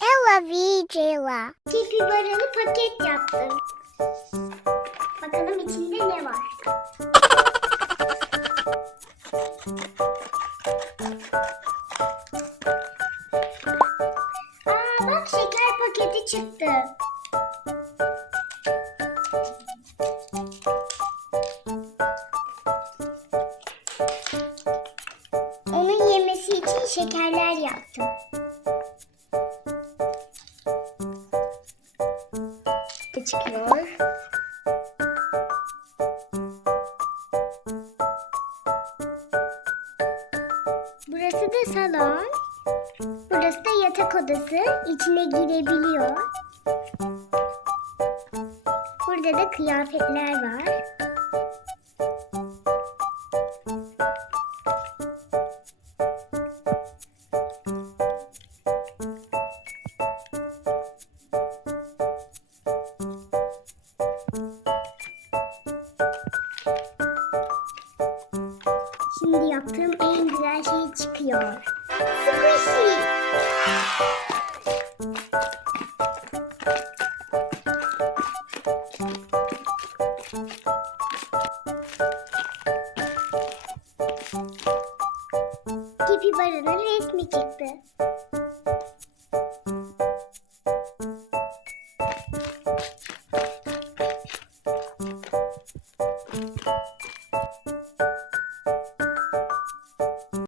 Ella Vigila. Tipi barını paket yaptım. Bakalım içinde ne var? Aa bak şeker paketi çıktı. Şekerler yaptım. çıkıyor. Burası da salon. Burası da yatak odası. İçine girebiliyor. Burada da kıyafetler var. Şimdi yaptığım en güzel şey çıkıyor. Squishy. Tipi barının resmi çıktı.